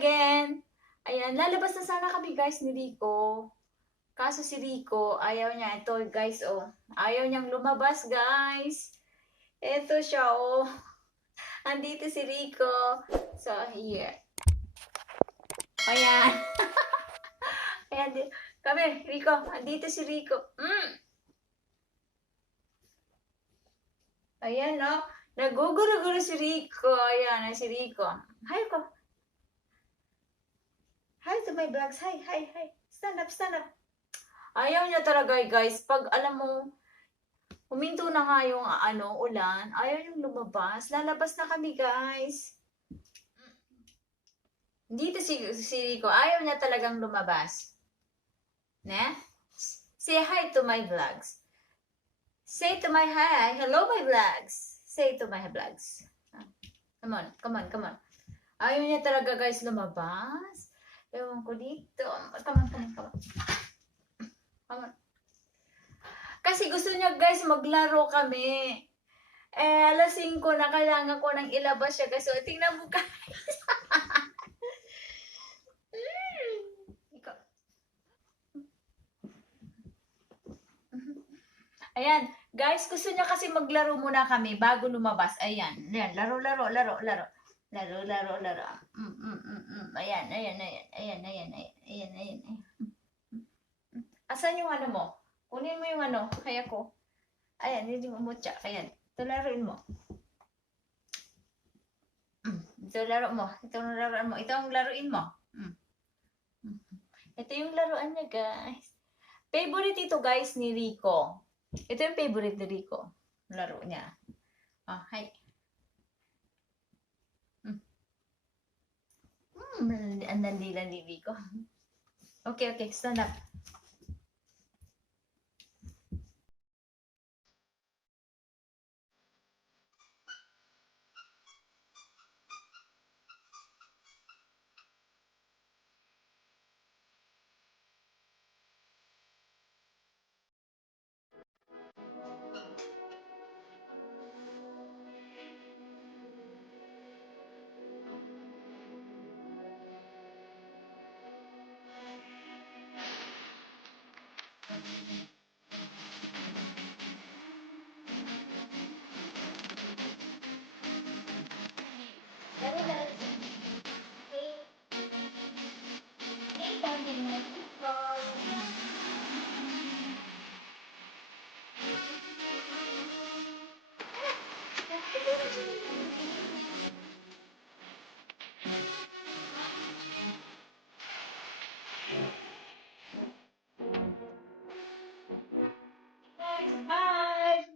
again. Ayan, lalabas na sana kami guys ni Rico. Kaso si Rico, ayaw niya. Ito guys, oh. Ayaw niyang lumabas guys. Ito siya, oh. Andito si Rico. So, here. Ayan. Ayan, kami, Rico. Andito si Rico. Ayan, no? Naguguro-guro si Rico. Ayan, si Rico. Hi ko. Hi to my vlogs. Hi, hi, hi. Stand up, stand up. Ayaw niya talaga, guys. Pag alam mo, huminto na nga yung ulan, ayaw yung lumabas. Lalabas na kami, guys. Dito si Rico, ayaw niya talagang lumabas. Ne? Say hi to my vlogs. Say to my hi. Hello, my vlogs. Say to my vlogs. Come on, come on, come on. Ayaw niya talaga, guys, lumabas. Ewan ko dito. Come on, come on, come on. Come on. Kasi gusto niya, guys, maglaro kami. Alas 5 na, kailangan ko nang ilabas siya. Kasi tingnan mo, guys. Ayan, guys, gusto niya kasi maglaro muna kami bago lumabas. Ayan, ayan, laro. Laro. Ayan. Asan yung mo? Kunin mo yung kaya ko. Ayan, hindi mo mutya. Ayan, ito laruin mo. Ito laro mo. Ito ang laruin mo. Ito yung laruan niya, guys. Favorite ito, guys, ni Rico. Ito yung favorite ni Rico. Laro niya. Oh, hi. Ang nandila ni Rico. Okay, stand up.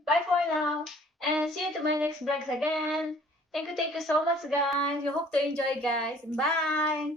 Bye for now. And see you to my next vlogs again. Thank you so much, guys. You hope to enjoy, guys. Bye.